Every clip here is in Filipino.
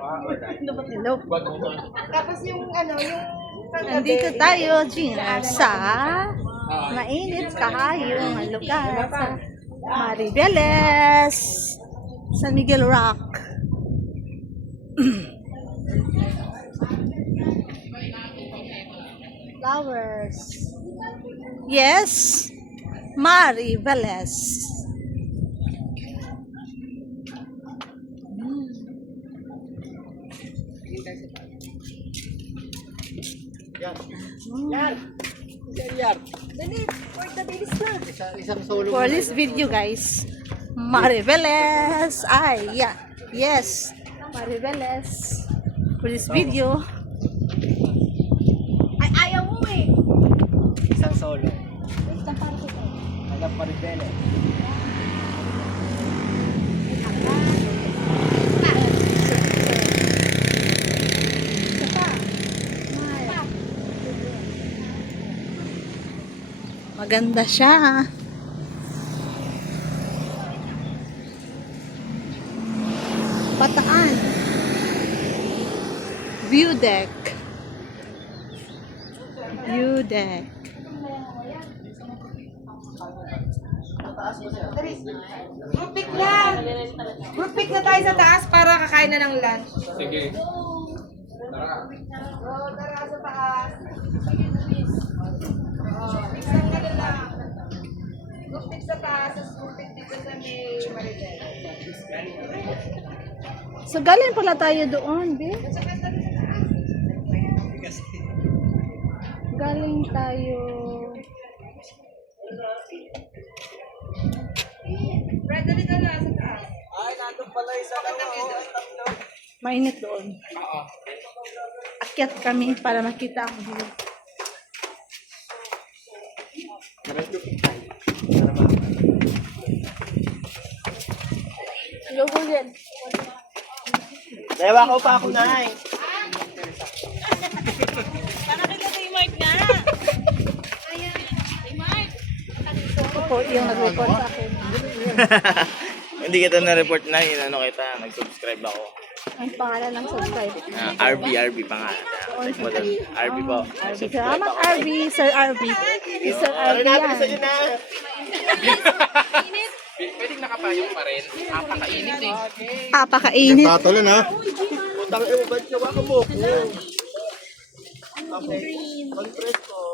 Hello. Tapos yung ano, yung Nandito tayo, Gina, sa mainit kahayong lugar sa Maribeles, San Miguel Rock. Flowers. Yes, Maribeles. Dali, for the bilis na. Isang solo. For this video, guys, Maribeles. Ay, yeah. Yes, Maribeles. For this video. Ay, ayaw mo eh. Isang solo. Isang parte ko. Alam pa rin din eh. Maganda siya. Bataan. View deck. View deck. Group pick na. Group pick na tayo sa taas para kakain na ng lunch. Sige. Oh, tara sa taas. Isang na lang. Group pick sa taas, sa group pick dito sa may Maribeles. So, galing pala tayo doon, be. Galing tayo. Fred, dali ka na sa taas. Ay, nandun pala isa lang. Mainit doon. Akyat kami para makita ang view. Hello, Julian. Dewa ko pa ako na eh. Ito po yung nag-report sa akin. Hindi kita na-report na, ano kita, nag-subscribe ako. Ang pangalan ng subscribe. RB pangalan. RB po. RB. Salamat, RB. Sir RB. Sir RB yan. na. Pwedeng nakapayong pa rin. Napakainit eh. Apakainit. Tatulan ha. Utang eh, ba't gawa ka mo? Okay.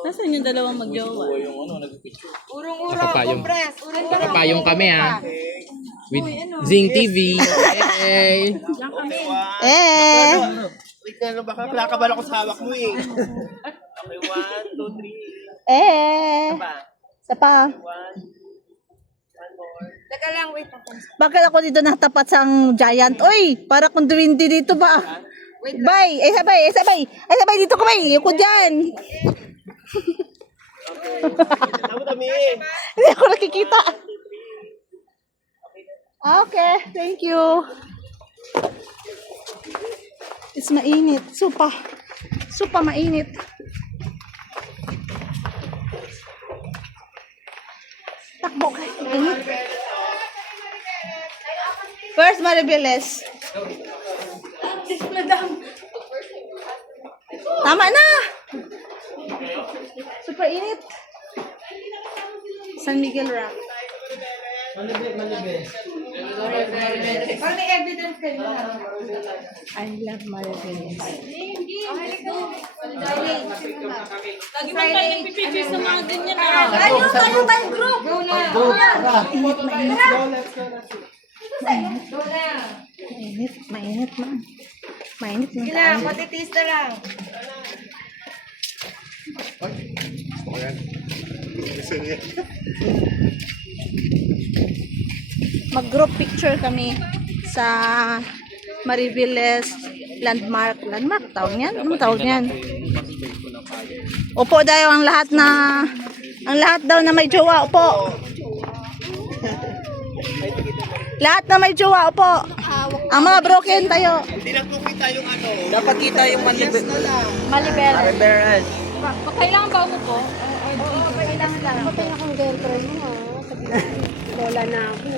Nasaan yung dalawang magjowa? Yung ano, nag-picture. Urong-urong, Nakapayong. compress. Urong-urong. Nakapayong kami ha. With Zing TV. Hey! Eh! Wait na, baka nakakabala ko sa hawak mo eh. Okay, 1, 2, 3. Eh! Isa pa. Teka lang, wait. Bakit ako dito natapat sa giant? Uy! Para kung duwindi dito ba? Bay! Eh sabay! Eh sabay! Eh sabay dito ka bay! Ako dyan! Tama dami. Hindi ako nakikita. Okay, thank you. It's mainit. Supa. Supa mainit. Takbo ka. Mainit. First Maribeles. Tama na. Super init. San Miguel Rock. Para may evidence kayo na. I love Maribeles. Lagi ba tayo nagpipicture sa mga ganyan na? Tayo group! Go na! Mainit, mainit. Go na! Mainit, mainit man. Mainit man. Sige na, patitis na lang. Mag-group picture kami sa Maribeles landmark. Landmark tawag niyan? Ano tawag niyan? Upo daw ang lahat daw na may jowa. Upo. Lahat na may jowa. Upo. Ang mga broken tayo. Hindi lang po kita yung ano. Dapat kita yung Maribeles. Maribeles. Maribeles. Kailangan ba ako po? Kailangan lang. Patay akong girlfriend mo. Lola na ako.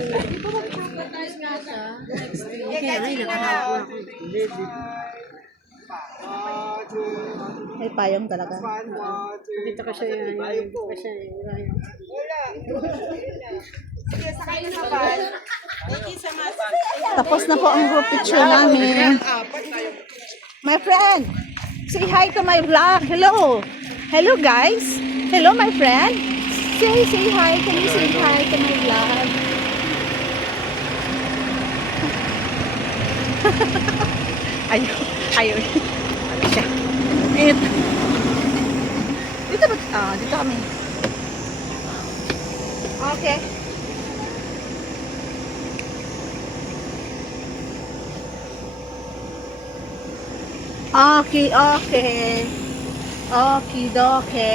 May payong talaga. Dito ko siya yun. Sige, sakay na naman. Tapos na po ang group picture namin. My friend, say hi to my vlog. Hello. Hello guys. Hello my friend. Say hi. Can you say hi to my vlog? Ayun. Siya. Ito. Dito ba? Dito kami. Okay. Okay. Okay, doke.